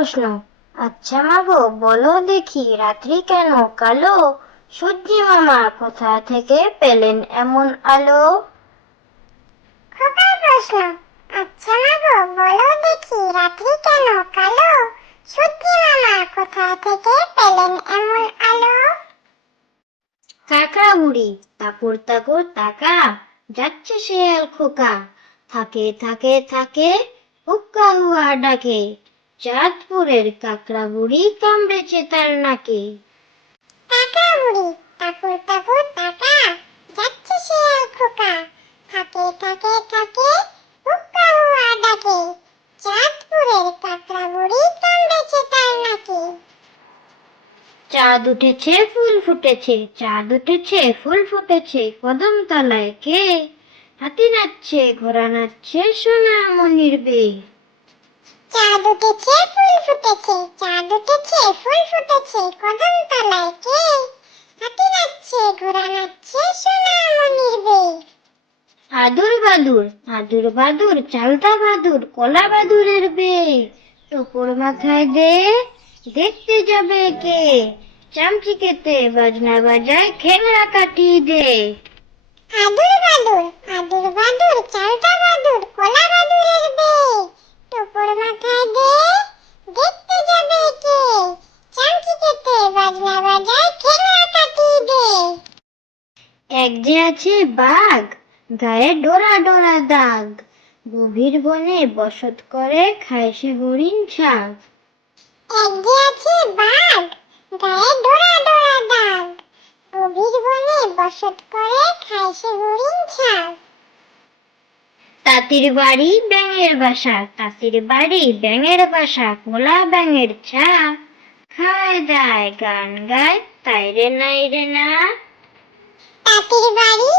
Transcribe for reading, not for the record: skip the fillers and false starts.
প্রশ্ন। আচ্ছা মাগো, বলো দেখি রাত্রি কেন কালো? সূর্যি মামা কোথা থেকে পেলেন এমন আলো? খোকার প্রশ্ন। আচ্ছা মাগো, বলো দেখি রাত্রি কেন কালো? সূর্যি মামা কোথা থেকে পেলেন এমন আলো? কাকড়া বুড়ি তাকুর তাকুর তাকা, যাচ্ছে শেয়াল খোকা, থাকে থাকে থাকে, হুক্কা হুয়া ডাকে, চাঁদপুরের কাকড়া বুড়ি কামড়েছে তার নাকে। কাকড়া বুড়ি তাকুর তাকুর তাকা, যাচ্ছে শিয়াল খোকা, থাকে থাকে থাকে, হুক্কা হুয়া ডাকে, চাঁদপুরের কাকড়া বুড়ি কামড়েছে তার নাকে। চাঁদ উঠেছে ফুল ফুটেছে, চাঁদ উঠেছে ফুল ফুটেছে, কদম তলায় কে? হাতি নাচছে ঘোড়া নাচছে, সোনা মনির বে। চাঁদ উঠেছে ফুল ফুটেছে, চাঁদ উঠেছে ফুল ফুটেছে, কদম তলায় কে? হাতি নাচছে ঘোড়া নাচছে, সোনা মনির বে। আদুর বাদুর আদুর বাদুর, চালতা বাদুর কলা বাদুরের বে, টুকুর মাথায় দে, দেখতে যাবে কে? চামচিকেতে বাজনা বাজায়, খেলনা কাটিয়ে দে। আদুর বাদুর আদুর বাদুর, চালতা বাদুর কলা বাদুরের বে, টুকুর মাথায় দে, দেখতে যাবে কে? চামচিকেতে বাজনা বাজায়, খেলনা কাটিয়ে দে। এক যে আছে বাঘ, গায়ে ডোরা ডোরা দাগ, গভীর বনে বসত করে, খায় সে হরিণ শাক। এক যে আছে বাঘ, গায়ে ডোরা ডোরা দাগ, গভীর বনে বসত করে, খায় সে হরিণ ছাগ। তাঁতির বাড়ি ব্যাঙের বাসা, তাঁতির বাড়ি ব্যাঙের বাসা, কোলা ব্যাঙের ছা, খায় দায় গান গায়, তাই রে নাই রে না। তাঁতির বাড়ি